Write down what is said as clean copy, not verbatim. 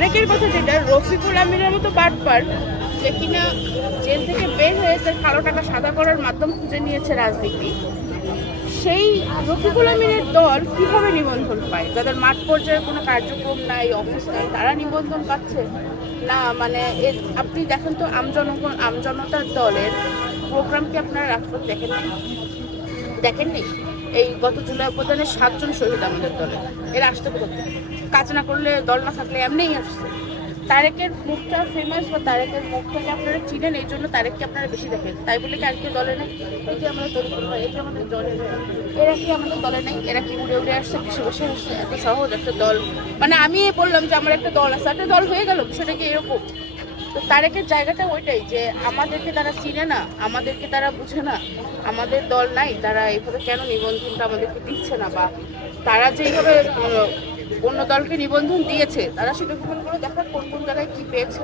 তারেকের কথা যেটা, রফিকুল আমিনের মতো বাটপার যে কিনা জেল থেকে বের হয়ে তার কালো টাকা সাদা করার মাধ্যম খুঁজে নিয়েছে রাজনীতি, সেই রফিকুল আমিনের দল কিভাবে নিবন্ধন পায়? যাদের মাঠ পর্যায়ে কোনো কার্যক্রম নাই, অফিস নাই, তারা নিবন্ধন পাচ্ছে না। মানে আপনি দেখেন তো আমজনতার দলের প্রোগ্রাম কি আপনারা রাজপথ দেখেননি? এই গত জুলাই অভ্যুত্থানে 7 জন শহীদ আমাদের দলে, এরা আসতে কোথা থেকে? কাজ না করলে, দল না থাকলে এমনিই আসছে। তারেকের মুখটা ফেমাস বা তারেকের মুখটাকে আপনারা চিনেন, এই জন্য তারেককে আপনারা বেশি দেখেন। তাই বলে কি আর কেউ দলে নেই? এই যে আমাদের তরিকুল ভাই, এই যে আমাদের দলে নেই, এরা কি আমাদের দলে নেই? এরা কি উড়ে উড়ে আসছে, বসে বসে আসছে? এত সহজ একটা দল, মানে আমি বললাম যে আমার একটা দল আছে, একটা দল হয়ে গেল, বিষয়টা কি এরকম? তো তারেকের জায়গাটা ওইটাই যে আমাদেরকে তারা চিনে না, আমাদেরকে তারা বুঝে না, আমাদের দল নাই, তারা এইভাবে কেন নিবন্ধনটা আমাদেরকে দিচ্ছে না, বা তারা যেইভাবে অন্য দলকে নিবন্ধন দিয়েছে তারা সেটা করে দেখা কোন কোন জায়গায় কি পেয়েছে।